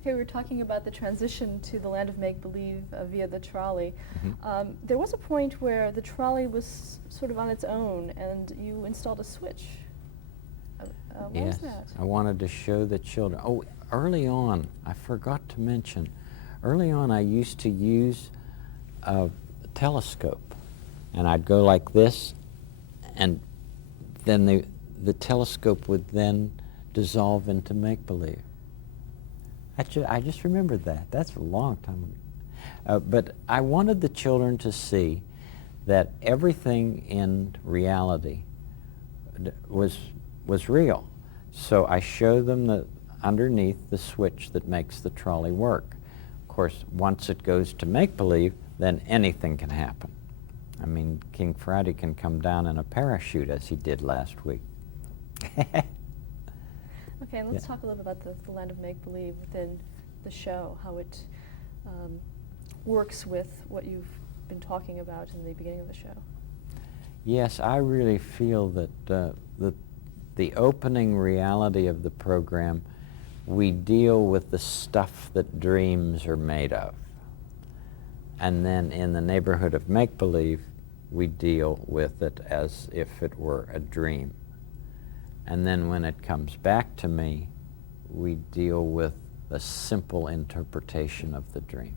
Okay, we were talking about the transition to the land of make-believe via the trolley. There was a point where the trolley was sort of on its own, and you installed a switch. Why was that? I wanted to show the children. Oh, early on, I forgot to mention, early on I used to use a telescope, and I'd go like this, and then the telescope would then dissolve into make-believe. I just remembered that. That's a long time ago. But I wanted the children to see that everything in reality was real. So I showed them underneath the switch that makes the trolley work. Of course, once it goes to make-believe, then anything can happen. I mean, King Friday can come down in a parachute as he did last week. Okay, and let's talk a little about the land of make-believe within the show, how it works with what you've been talking about in the beginning of the show. Yes, I really feel that the opening reality of the program, we deal with the stuff that dreams are made of. And then in the neighborhood of make-believe, we deal with it as if it were a dream. And then when it comes back to me, we deal with a simple interpretation of the dream.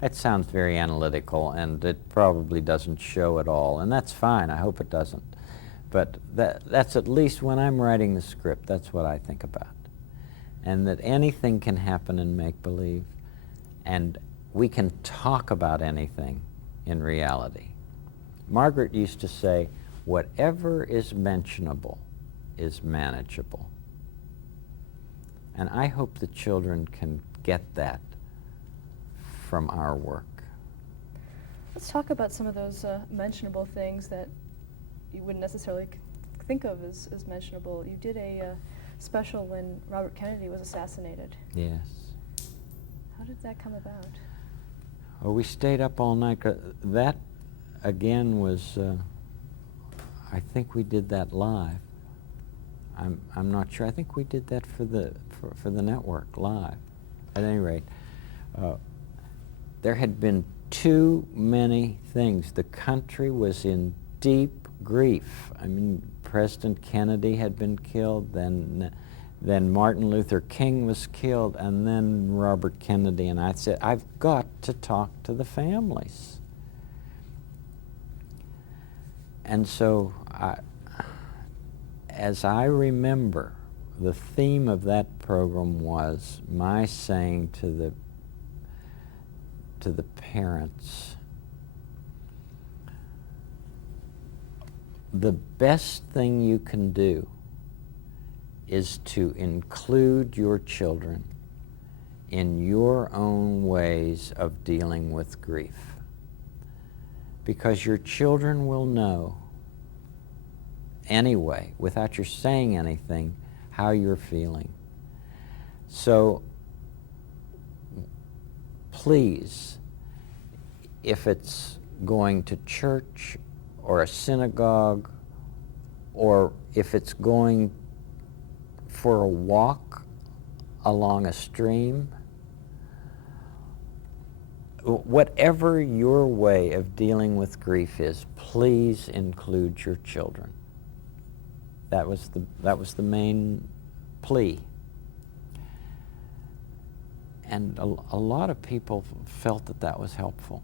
That sounds very analytical, and it probably doesn't show at all, and that's fine. I hope it doesn't. But that's at least when I'm writing the script, that's what I think about. And that anything can happen in make-believe, and we can talk about anything in reality. Margaret used to say, whatever is mentionable is manageable. And I hope the children can get that from our work. Let's talk about some of those mentionable things that you wouldn't necessarily think of as mentionable. You did a special when Robert Kennedy was assassinated. Yes. How did that come about? Well, we stayed up all night. That, again, was, I think we did that live. I'm not sure. I think we did that for the network live. At any rate, there had been too many things. The country was in deep grief. I mean, President Kennedy had been killed, then Martin Luther King was killed, and then Robert Kennedy. And I said, I've got to talk to the families. And so, as I remember, the theme of that program was my saying to the parents, the best thing you can do is to include your children in your own ways of dealing with grief. Because your children will know anyway, without your saying anything, how you're feeling. So please, if it's going to church or a synagogue, or if it's going for a walk along a stream, whatever your way of dealing with grief is, please include your children. That was the main plea. And a lot of people felt that was helpful.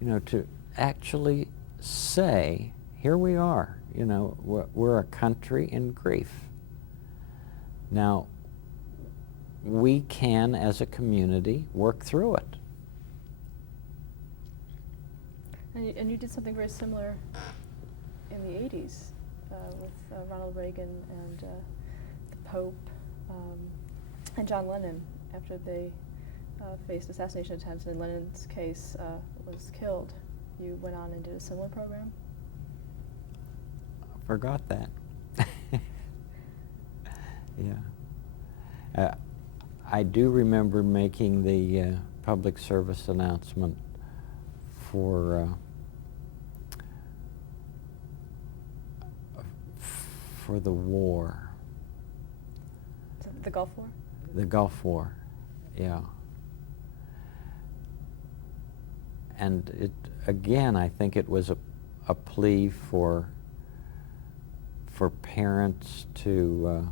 You know, to actually say, here we are, you know, we're a country in grief. Now, we can, as a community, work through it. And you did something very similar in the 80s with Ronald Reagan and the Pope and John Lennon after they faced assassination attempts, and in Lennon's case was killed. You went on and did a similar program? I forgot that. Yeah. I do remember making the public service announcement for the war. The Gulf War? The Gulf War, yeah. And it, again, I think it was a plea for parents to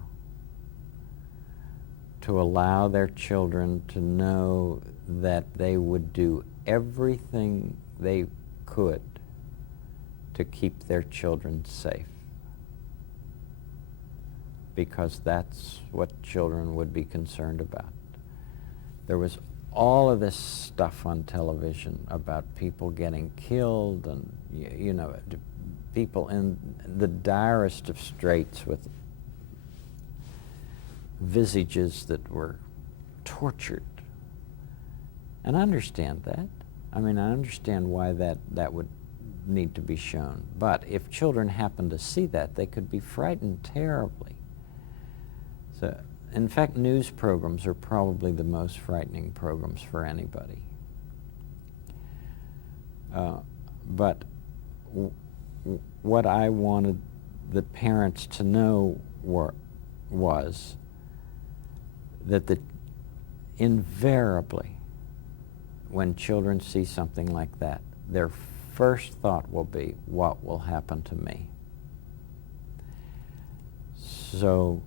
allow their children to know that they would do everything they could to keep their children safe, because that's what children would be concerned about. There was all of this stuff on television about people getting killed and, you know, people in the direst of straits with visages that were tortured. And I understand that. I mean, I understand why that would need to be shown. But if children happen to see that, they could be frightened terribly. So, in fact, news programs are probably the most frightening programs for anybody. But what I wanted the parents to know was that invariably, when children see something like that, their first thought will be, what will happen to me? So,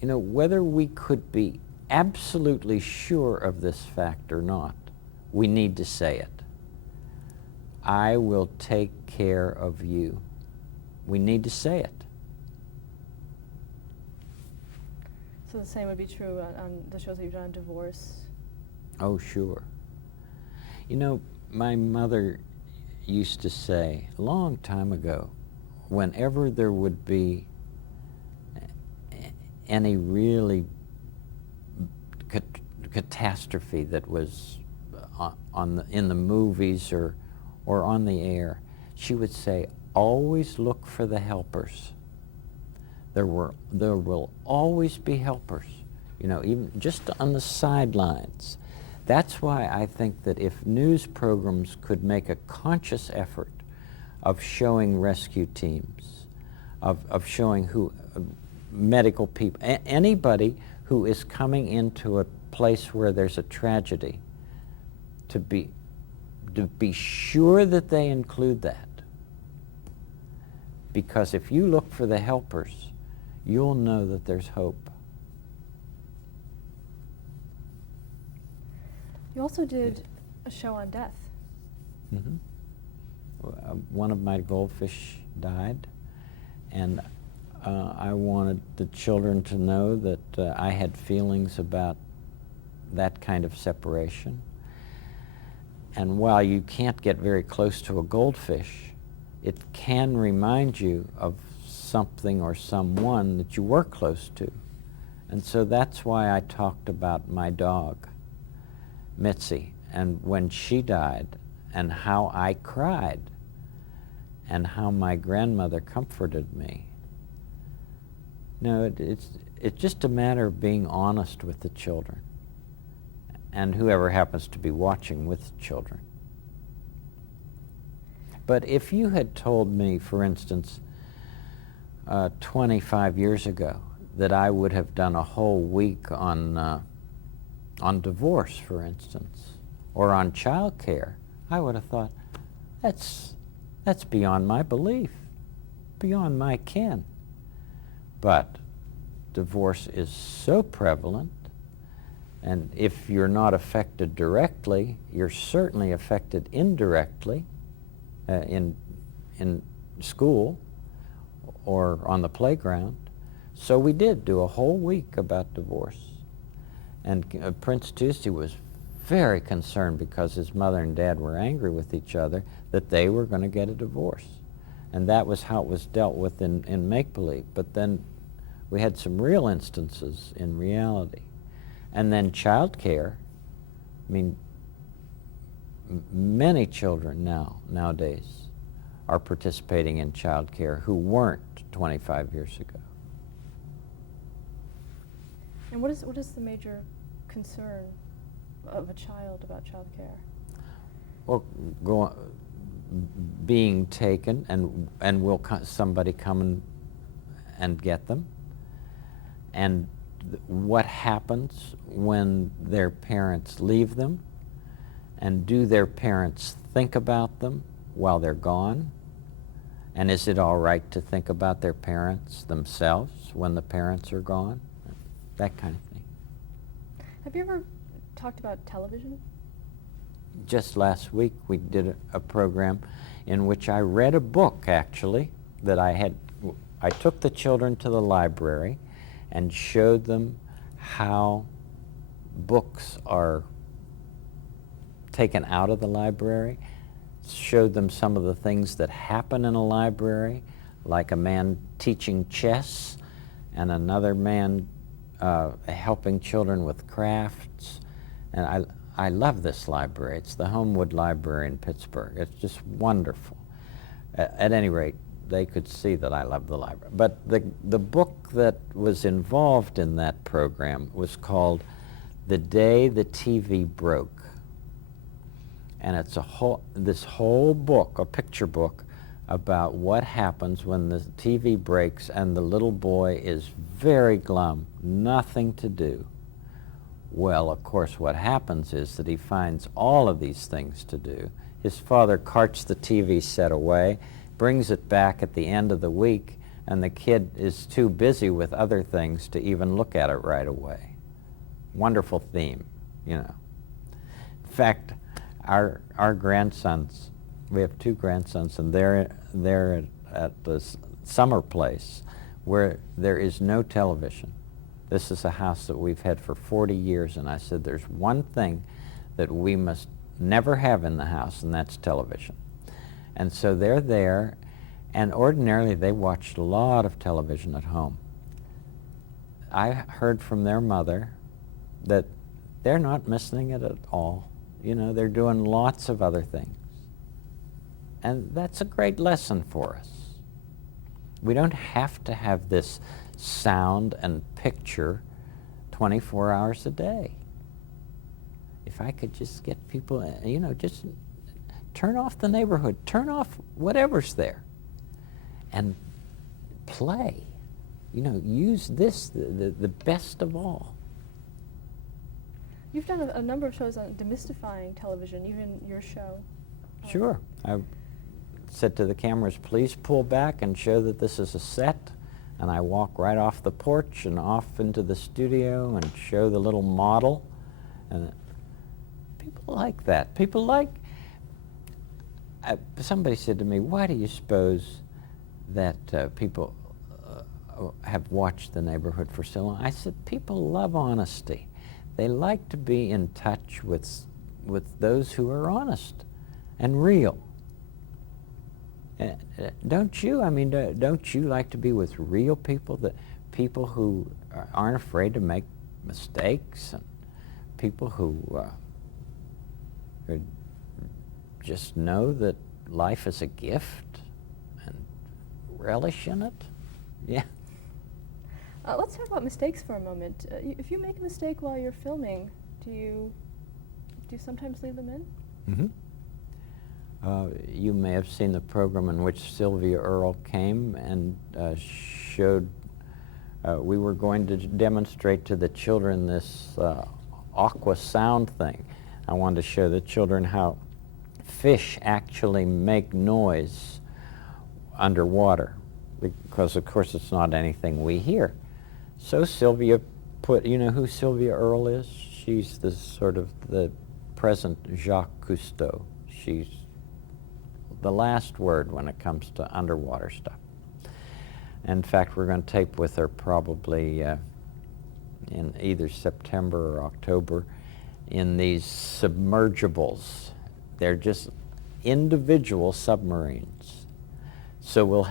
you know, whether we could be absolutely sure of this fact or not, we need to say it. I will take care of you. We need to say it. So the same would be true on the shows that you've done on divorce? Oh, sure. You know, my mother used to say a long time ago, whenever there would be any really catastrophe that was in the movies or on the air, she would say, always look for the helpers. There will always be helpers, you know, even just on the sidelines. That's why I think that if news programs could make a conscious effort of showing rescue teams, of showing medical people, anybody who is coming into a place where there's a tragedy, to be sure that they include that. Because if you look for the helpers, you'll know that there's hope. You also did a show on death. Mm-hmm. One of my goldfish died, and I wanted the children to know that I had feelings about that kind of separation. And while you can't get very close to a goldfish, it can remind you of something or someone that you were close to. And so that's why I talked about my dog, Mitzi, and when she died, and how I cried, and how my grandmother comforted me. No, it's just a matter of being honest with the children, and whoever happens to be watching with children. But if you had told me, for instance, 25 years ago, that I would have done a whole week on divorce, for instance, or on child care, I would have thought, that's beyond my belief, beyond my ken. But divorce is so prevalent, and if you're not affected directly, you're certainly affected indirectly in school or on the playground. So we did do a whole week about divorce. And Prince Tuesday was very concerned because his mother and dad were angry with each other that they were going to get a divorce. And that was how it was dealt with in make-believe. But then we had some real instances in reality. And then child care. I mean, many children nowadays are participating in child care who weren't 25 years ago. And what is the major concern of a child about child care? Well, being taken, and will somebody come and get them, and what happens when their parents leave them, and do their parents think about them while they're gone, and is it all right to think about their parents themselves when the parents are gone, that kind of thing. Have you ever talked about television? Just last week we did a program in which I read a book, actually, that I took the children to the library and showed them how books are taken out of the library, showed them some of the things that happen in a library, like a man teaching chess and another man helping children with crafts. And I love this library. It's the Homewood Library in Pittsburgh. It's just wonderful. At any rate, they could see that I love the library. But the book that was involved in that program was called The Day the TV Broke. And it's this whole book, a picture book, about what happens when the TV breaks and the little boy is very glum, nothing to do. Well, of course, what happens is that he finds all of these things to do. His father carts the TV set away, brings it back at the end of the week, and the kid is too busy with other things to even look at it right away. Wonderful theme, you know. In fact, our grandsons, we have 2 grandsons, and they're at this summer place where there is no television. This is a house that we've had for 40 years, and I said, there's one thing that we must never have in the house, and that's television. And so they're there, and ordinarily they watched a lot of television at home. I heard from their mother that they're not missing it at all. You know, they're doing lots of other things. And that's a great lesson for us. We don't have to have this sound and picture 24 hours a day. If I could just get people, you know, just turn off the neighborhood, turn off whatever's there, and play. You know, use this, the best of all. You've done a number of shows on demystifying television, even your show. Sure. I said to the cameras, please pull back and show that this is a set. And I walk right off the porch and off into the studio and show the little model. And people like that. People like, somebody said to me, why do you suppose that people have watched The Neighborhood for so long? I said, people love honesty. They like to be in touch with those who are honest and real. Don't you? I mean, don't you like to be with real people, that people who aren't afraid to make mistakes, and people who just know that life is a gift and relish in it? Yeah. Let's talk about mistakes for a moment. If you make a mistake while you're filming, do you sometimes leave them in? Mm-hmm. You may have seen the program in which Sylvia Earle came and showed, we were going to demonstrate to the children this aqua sound thing. I wanted to show the children how fish actually make noise underwater, because of course it's not anything we hear. So Sylvia put, you know who Sylvia Earle is? She's the sort of the present Jacques Cousteau. She's the last word when it comes to underwater stuff. In fact, we're going to tape with her probably in either September or October in these submergibles. They're just individual submarines. So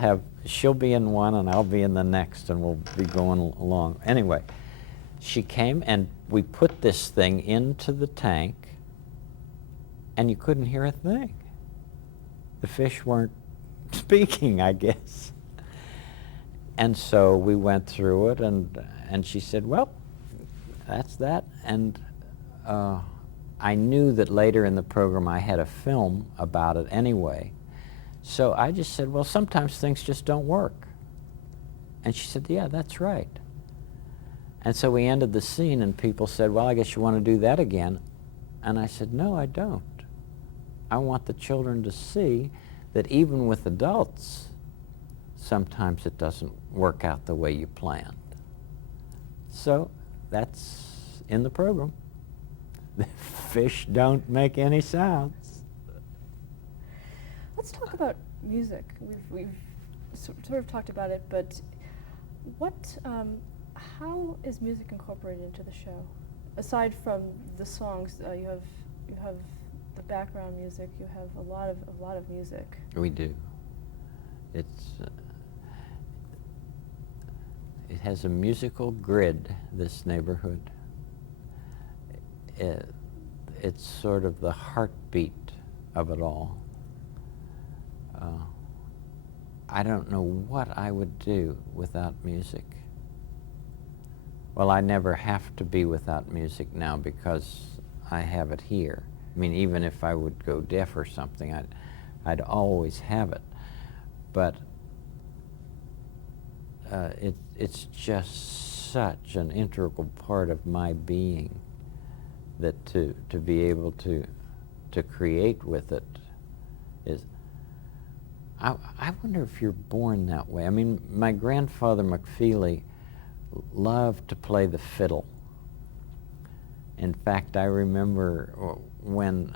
she'll be in one and I'll be in the next, and we'll be going along. Anyway, she came and we put this thing into the tank, and you couldn't hear a thing. The fish weren't speaking, I guess. And so we went through it, and she said, well, that's that. And I knew that later in the program I had a film about it anyway. So I just said, well, sometimes things just don't work. And she said, yeah, that's right. And so we ended the scene and people said, well, I guess you want to do that again. And I said, no, I don't. I want the children to see that even with adults, sometimes it doesn't work out the way you planned. So that's in the program. The fish don't make any sounds. Let's talk about music. We've sort of talked about it, but how is music incorporated into the show? Aside from the songs, you have the background music. You have a lot of music. We do. It's it has a musical grid, this neighborhood. It's sort of the heartbeat of it all. I don't know what I would do without music. Well, I never have to be without music now because I have it here. I mean, even if I would go deaf or something, I'd always have it. But it's just such an integral part of my being that to be able to create with it is. I wonder if you're born that way. I mean, my grandfather McFeely loved to play the fiddle. In fact, I remember when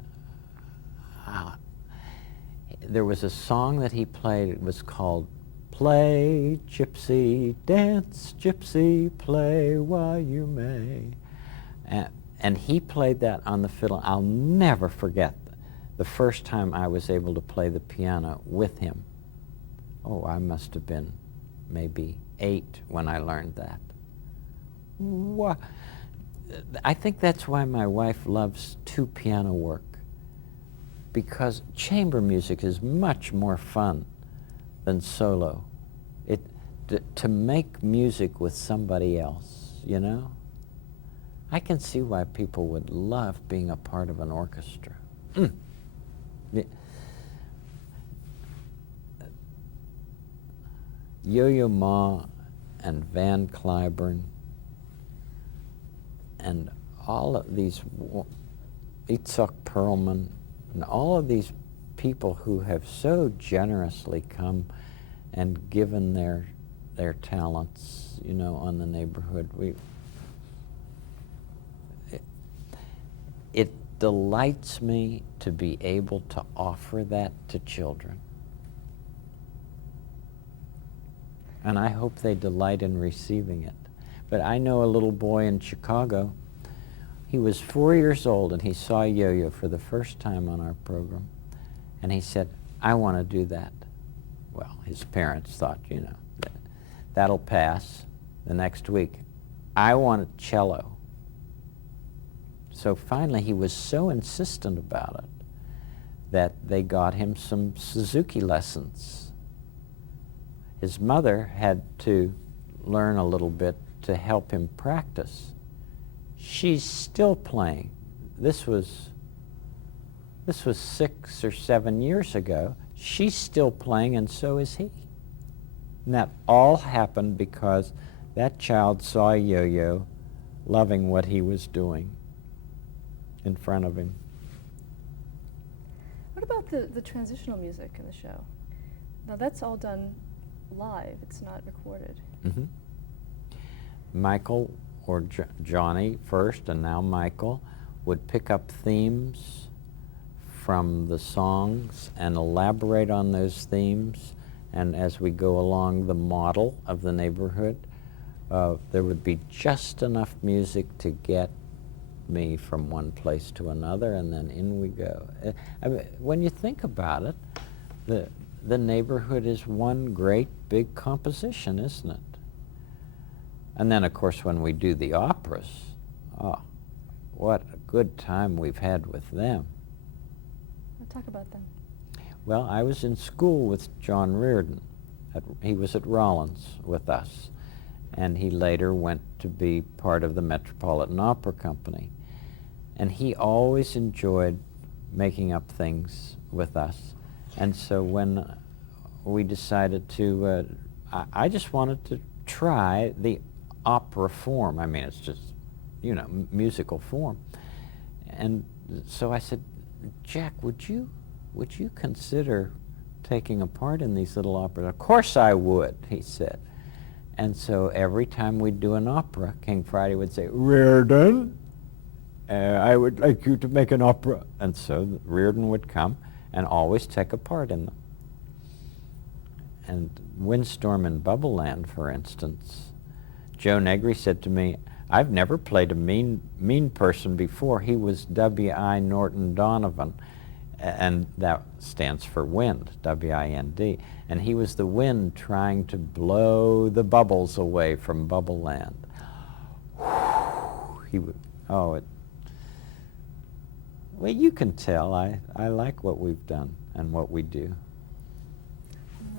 there was a song that he played. It was called "Play, Gypsy, Dance, Gypsy, Play While You May." And he played that on the fiddle. I'll never forget the first time I was able to play the piano with him. Oh, I must have been maybe 8 when I learned that. I think that's why my wife loves piano work, because chamber music is much more fun than solo. To make music with somebody else, you know? I can see why people would love being a part of an orchestra. Yo-Yo Ma and Van Cliburn and all of these, Itzhak Perlman, and all of these people who have so generously come and given their talents, you know, on the neighborhood. It delights me to be able to offer that to children. And I hope they delight in receiving it. But I know a little boy in Chicago. He was 4 years old and he saw Yo-Yo for the first time on our program. And he said, I want to do that. Well, his parents thought, you know, that'll pass. The next week, I want a cello. So finally, he was so insistent about it that they got him some Suzuki lessons. His mother had to learn a little bit to help him practice. She's still playing. This was 6 or 7 years ago. She's still playing, and so is he. And that all happened because that child saw Yo-Yo loving what he was doing in front of him. What about the transitional music in the show? Now that's all done live, it's not recorded. Mm-hmm. Michael, or Johnny first, and now Michael, would pick up themes from the songs and elaborate on those themes. And as we go along the model of the neighborhood, there would be just enough music to get me from one place to another, and then in we go. I mean, when you think about it, the neighborhood is one great big composition, isn't it? And then, of course, when we do the operas, oh, what a good time we've had with them. I'll talk about them. Well, I was in school with John Reardon. He was at Rollins with us, and he later went to be part of the Metropolitan Opera Company. And he always enjoyed making up things with us. And so when we decided to, I just wanted to try the opera form. I mean, it's just, musical form. And so I said, Jack, would you consider taking a part in these little operas? Of course I would, he said. And so every time we'd do an opera, King Friday would say, Reardon, I would like you to make an opera. And so Reardon would come and always take a part in them. And Windstorm in Bubbleland, for instance, Joe Negri said to me, I've never played a mean person before. He was W.I. Norton Donovan, and that stands for wind, W-I-N-D. And he was the wind trying to blow the bubbles away from Bubbleland. He would, well, you can tell I like what we've done and what we do.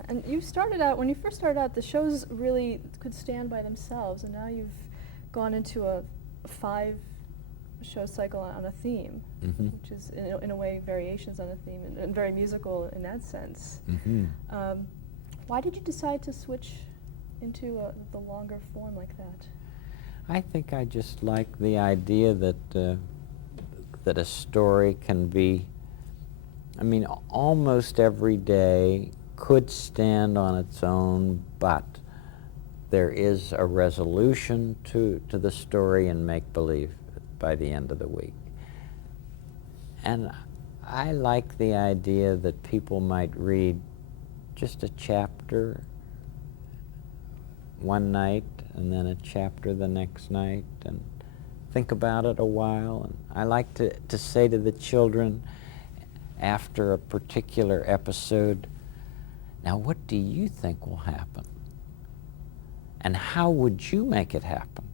And you started out, when you first started out, the shows really could stand by themselves, and now you've gone into a 5-show cycle on a theme, Mm-hmm. which is in a way variations on a theme, and very musical in that sense. Mm-hmm. Why did you decide to switch into the longer form like that? I think I just like the idea that that a story can be, almost every day could stand on its own, but there is a resolution to the story in make-believe by the end of the week. And I like the idea that people might read just a chapter one night and then a chapter the next night and think about it a while. And I like to say to the children after a particular episode, now what do you think will happen? And how would you make it happen?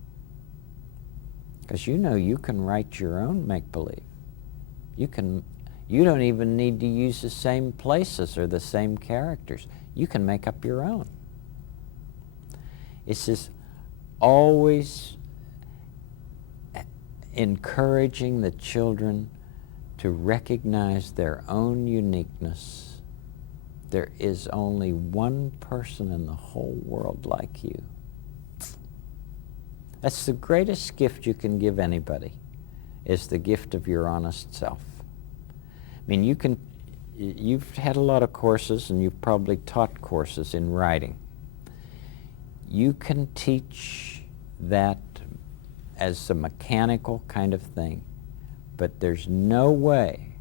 Because you can write your own make-believe. You don't even need to use the same places or the same characters. You can make up your own. It's just always encouraging the children to recognize their own uniqueness. There is only one person in the whole world like you. That's the greatest gift you can give anybody, is the gift of your honest self. You've had a lot of courses, and you've probably taught courses in writing. You can teach that as a mechanical kind of thing, but there's no way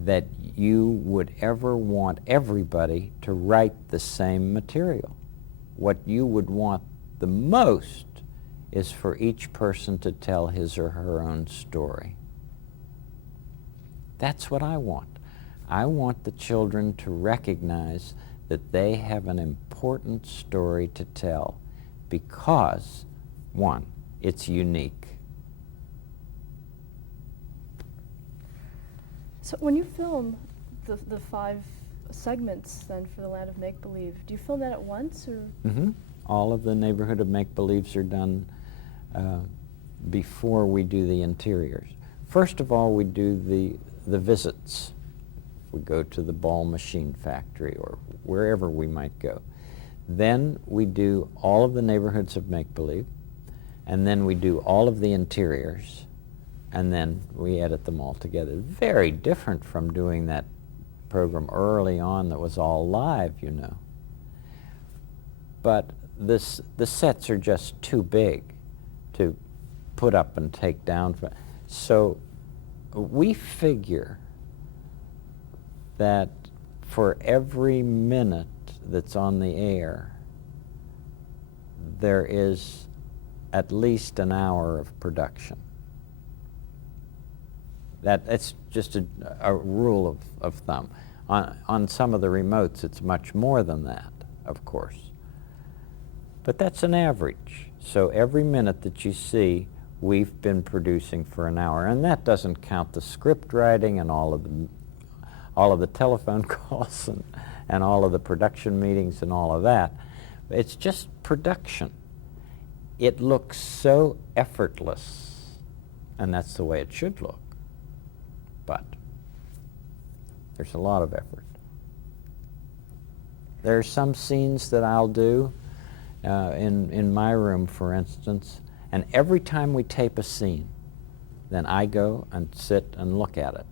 that you would ever want everybody to write the same material. What you would want the most is for each person to tell his or her own story. That's what I want. I want the children to recognize that they have an important story to tell because, one, it's unique. So when you film the 5 segments then for the Land of Make-Believe, do you film that at once or? Mm-hmm. All of the Neighborhood of Make-Believes are done before we do the interiors. First of all, we do the visits. We go to the ball machine factory or wherever we might go. Then we do all of the neighborhoods of make-believe, and then we do all of the interiors, and then we edit them all together. Very different from doing that program early on that was all live, But the sets are just too big to put up and take down. So we figure that for every minute that's on the air, there is at least an hour of production. That's just a rule of thumb. On some of the remotes, it's much more than that, of course. But that's an average. So every minute that you see, we've been producing for an hour. And that doesn't count the script writing and all of the telephone calls and all of the production meetings and all of that. It's just production. It looks so effortless, and that's the way it should look. But there's a lot of effort. There are some scenes that I'll do in my room, for instance, and every time we tape a scene, then I go and sit and look at it.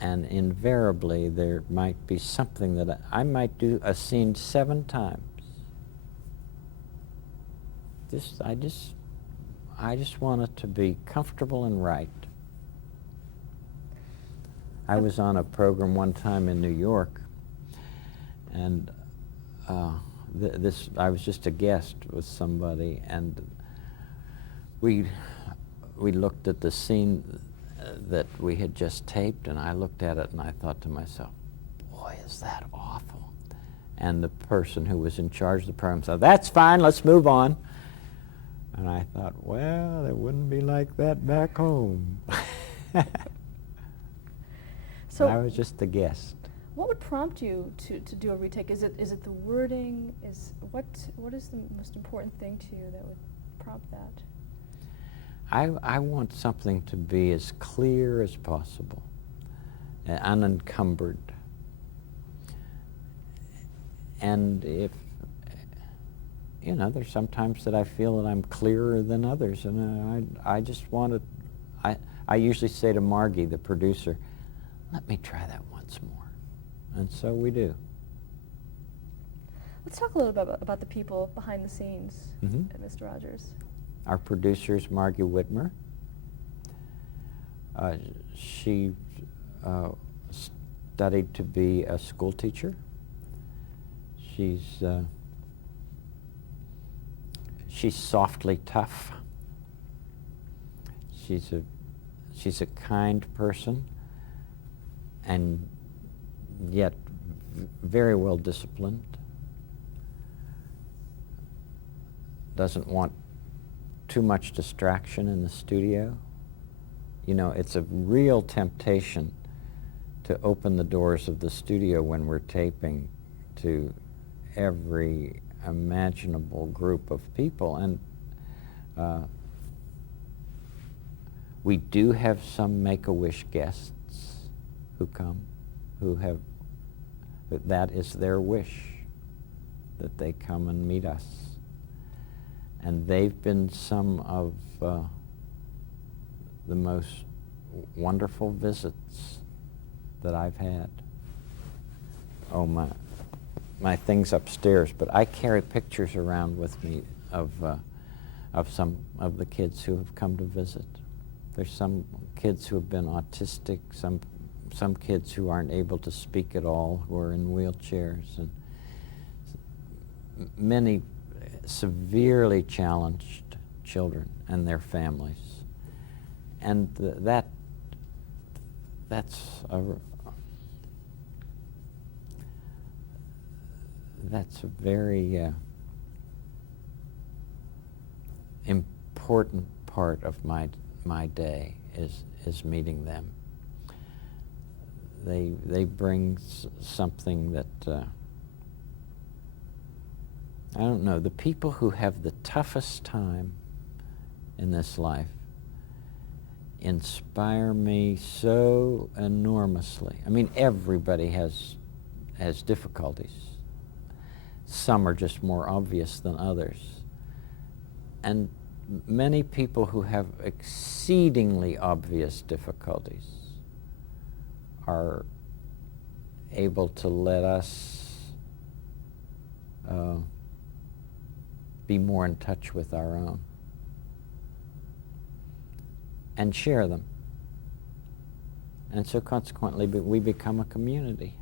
And invariably there might be something that I might do a scene 7 times. I just want it to be comfortable and right. I was on a program one time in New York, and I was just a guest with somebody, and we looked at the scene that we had just taped, and I looked at it and I thought to myself, boy, is that awful. And the person who was in charge of the program said, that's fine, let's move on. And I thought, well, it wouldn't be like that back home. So I was just a guest. what would prompt you to do a retake? Is it the wording? What is the most important thing to you that would prompt that? I want something to be as clear as possible, unencumbered. And if, you know, there's sometimes that I feel that I'm clearer than others, and I just want to, I usually say to Margie, the producer, let me try that once more. And so we do. Let's talk a little bit about the people behind the scenes Mhm. at Mr. Rogers. Our producer is Margie Whitmer. She studied to be a school teacher. She's softly tough. She's a kind person, and yet very well disciplined. Doesn't want too much distraction in the studio. You know, it's a real temptation to open the doors of the studio when we're taping to every imaginable group of people. And we do have some Make-A-Wish guests who come, that is their wish, that they come and meet us. And they've been some of the most wonderful visits that I've had. Oh, my thing's upstairs, but I carry pictures around with me of some of the kids who have come to visit. There's some kids who have been autistic, some kids who aren't able to speak at all, who are in wheelchairs, and many severely challenged children and their families. And that's a very important part of my day is meeting them. They bring something that I don't know, the people who have the toughest time in this life inspire me so enormously. I mean, everybody has difficulties. Some are just more obvious than others. And many people who have exceedingly obvious difficulties are able to let us be more in touch with our own and share them. And so consequently, we become a community.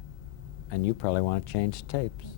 And you probably want to change tapes.